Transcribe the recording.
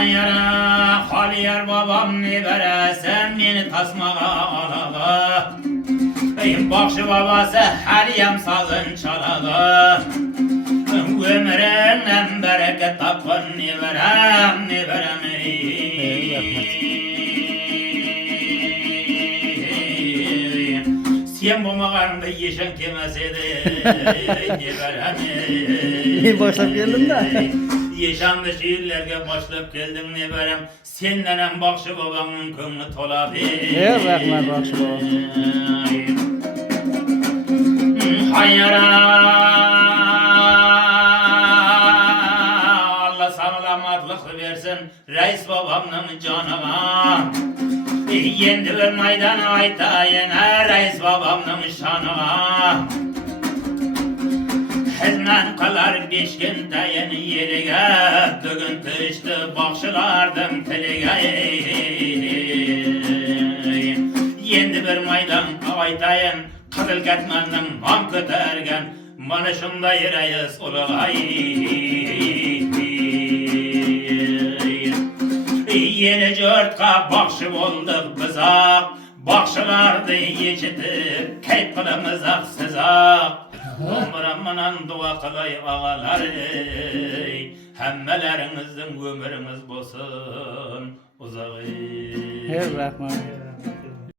Hayara haliyar babam ne veresen beni tasmağa alalı. Bakşı babası haliyam sazın çalalı. Ömrümden bereket tapın ne verem ne verem. Sen bulmağında yeşen kemeseydi ne verem. Başlap geldim de. Yaşandı şiirlerge başlap geldim ne verem. Senden bakşı babanın könlü toladı. Rahmet bakşı baba. Hayara Allah sağlamatlık versin reis babamın canına. Yendi bir maydana aytayın reis babamın şanına. Hizmet kalar beşkin tayin yerige. Bugün tıştı bakşılardım tilige. Yendi bir maydan aytayın Kızıl ketmanın mam kötergen Bana şunday reis ulagay. Yeni jörtka bakşı bulduk bizak. Bakşılardı yeçitip kayıp kılımızak sizak. Umramınan dua kılay ağalar. Hemmelerinizin ömrünüz bolsun uzak. Rahmet.